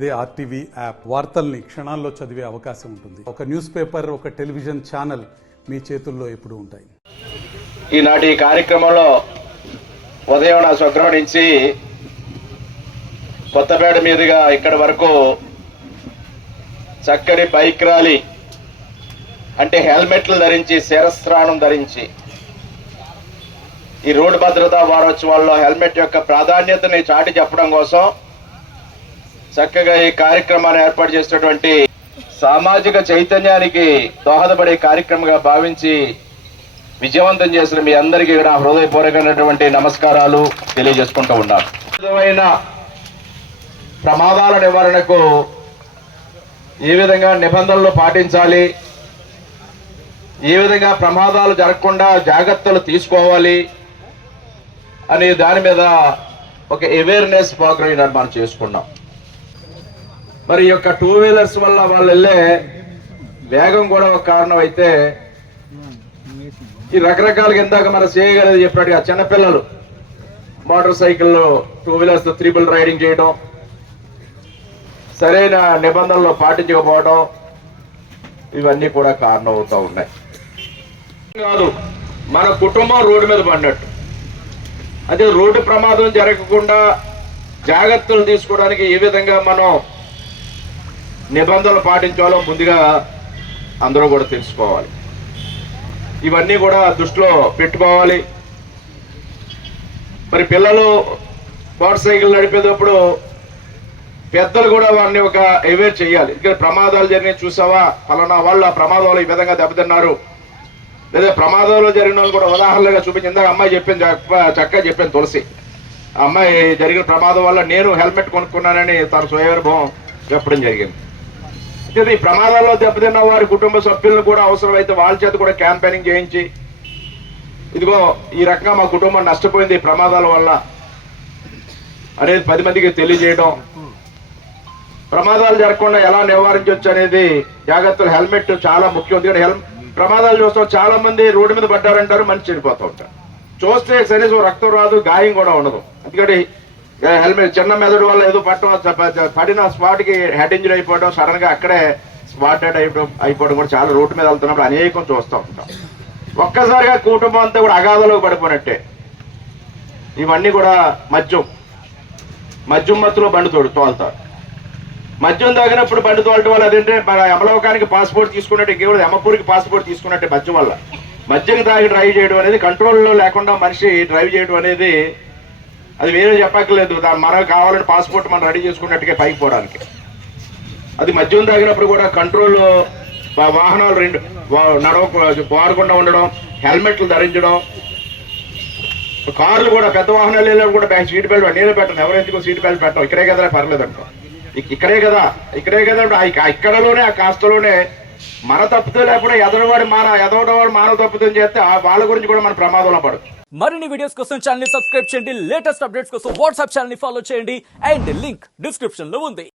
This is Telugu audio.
ఇదే ఆర్టీవీ యాప్ వార్తల్ని క్షణాల్లో చదివే అవకాశం ఉంటుంది. ఒక న్యూస్ పేపర్, ఒక టెలివిజన్ ఛానల్ మీ చేతుల్లో ఎప్పుడూ ఉంటాయి. ఈనాటి కార్యక్రమంలో ఉదయం నా స్వగృహం నుంచి కొత్తపేట మీదుగా ఇక్కడి వరకు చక్కని బైక్ ర్యాలీ అంటే హెల్మెట్లు ధరించి శిరస్త్రాణం ధరించి ఈ రోడ్డు భద్రతా వారోత్సవాల్లో హెల్మెట్ యొక్క ప్రాధాన్యతని చాటి చెప్పడం కోసం చక్కగా ఈ కార్యక్రమాన్ని ఏర్పాటు చేసినటువంటి సామాజిక చైతన్యానికి దోహదపడే కార్యక్రమంగా భావించి విజయవంతం చేసిన మీ అందరికీ కూడా హృదయపూర్వకమైనటువంటి నమస్కారాలు తెలియజేసుకుంటూ ఉన్నాను. విధమైన ప్రమాదాల నివారణకు ఏ విధంగా నిబంధనలు పాటించాలి, ఏ విధంగా ప్రమాదాలు జరగకుండా జాగ్రత్తలు తీసుకోవాలి అనే దాని మీద ఒక అవేర్నెస్ ప్రోగ్రామ్ మనం చేసుకున్నాం. మరి ఈ యొక్క 2 వీలర్స్ వల్ల వాళ్ళు వెళ్ళే వేగం కూడా ఒక కారణం అయితే ఈ రకరకాలుగా ఇందాక మన చేయగలిగి చెప్పినట్టుగా చిన్నపిల్లలు మోటార్ సైకిల్లో 2 వీలర్స్ త్రిబుల్ రైడింగ్ చేయడం, సరైన నిబంధనలు పాటించకపోవడం, ఇవన్నీ కూడా కారణం అవుతూ ఉన్నాయి. కాదు, మన కుటుంబం రోడ్డు మీద పడినట్టు. అదే రోడ్డు ప్రమాదం జరగకుండా జాగ్రత్తలు తీసుకోవడానికి ఏ విధంగా మనం నిబంధనలు పాటించాలో ముందుగా అందరూ కూడా తెలుసుకోవాలి. ఇవన్నీ కూడా దృష్టిలో పెట్టుకోవాలి. మరి పిల్లలు మోటార్ సైకిల్ నడిపేటప్పుడు పెద్దలు కూడా వారిని ఒక అవేర్ చేయాలి. ఇక్కడ ప్రమాదాలు జరిగినాయి చూసావా, ఫలానా వాళ్ళు ఆ ప్రమాదంలో ఈ విధంగా దెబ్బతిన్నారు, లేదా ప్రమాదంలో జరిగిన వాళ్ళు కూడా ఉదాహరణగా చూపించి ఇందాక అమ్మాయి చెప్పింది, చక్కగా చెప్పాను తులసి. ఆ అమ్మాయి జరిగిన ప్రమాదం వల్ల నేను హెల్మెట్ కొనుక్కున్నానని తన స్వయానుభవం చెప్పడం జరిగింది. ఈ ప్రమాదాల్లో దెబ్బతిన్న వారి కుటుంబ సభ్యులను కూడా అవసరమైతే వాళ్ళ చేత కూడా క్యాంపెయినింగ్ చేయించి, ఇదిగో ఈ రకంగా మా కుటుంబం నష్టపోయింది ప్రమాదాల వల్ల అనేది 10 మందికి తెలియజేయడం, ప్రమాదాలు జరగకుండా ఎలా నివారించవచ్చు అనేది జాగ్రత్తలు. హెల్మెట్ చాలా ముఖ్యం. ఎందుకంటే ప్రమాదాలు చూస్తాం, చాలా మంది రోడ్డు మీద పడ్డారంటారు, మనిషి చనిపోతూ ఉంటారు. చూస్తే కనీసం రక్తం రాదు, గాయం కూడా ఉండదు. ఎందుకంటే హెల్మెట్ చిన్న మెదడు వల్ల ఏదో పడిన స్పాట్కి హెడ్ ఇంజరీ అయిపోవడం, సడన్ గా అక్కడే స్పాట్ డెడ్ అయిపోవడం కూడా చాలా రోడ్డు మీద వెళ్తున్నప్పుడు అనేకం చూస్తూ ఉంటాం. ఒక్కసారిగా కుటుంబం అంతా కూడా అగాధంలోకి పడిపోయినట్టే. ఇవన్నీ కూడా మద్యం మత్తులో బండి తోలుతారు. మద్యం తాగినప్పుడు బండి తోలటం వల్ల అదేంటే యమలోకానికి పాస్పోర్ట్ తీసుకున్నట్టు, ఇంకేదో యమపూరికి పాస్పోర్ట్ తీసుకున్నట్టే మద్యం వల్ల. మద్యం తాగి డ్రైవ్ చేయడం అనేది, కంట్రోల్లో లేకుండా మనిషి డ్రైవ్ చేయడం అనేది అది వేరే చెప్పక్కర్లేదు. మనకు కావాలని పాస్పోర్ట్ మనం రెడీ చేసుకున్నట్టుగా పైకి పోవడానికి. అది మద్యం తాగినప్పుడు కూడా కంట్రోల్ వాహనాలు వాడకుండా ఉండడం, హెల్మెట్లు ధరించడం, కార్లు కూడా పెద్ద వాహనాలు వెళ్ళినప్పుడు కూడా సీట్ బెల్ట్ నేనే పెట్టను, ఎవరెందుకు సీట్ బెల్ట్ పెట్టాం, ఇక్కడే కదా పర్లేదంట, ఇక్కడే కదా ఇక్కడలోనే ఆ కాస్తలోనే మన తప్పుతో లేకుండా ఎదవడవాడు మానవ తప్పుతో చేస్తే వాళ్ళ గురించి కూడా మన ప్రమాదంలో పడదు. మరిన్ని వీడియోస్ కోసం ఛానల్ ని సబ్స్క్రైబ్ చేయండి. లేటెస్ట్ అప్డేట్స్ కోసం వాట్సాప్ ఛానల్ ని ఫాలో చేయండి. అండ్ లింక్ డిస్క్రిప్షన్ లో ఉంది.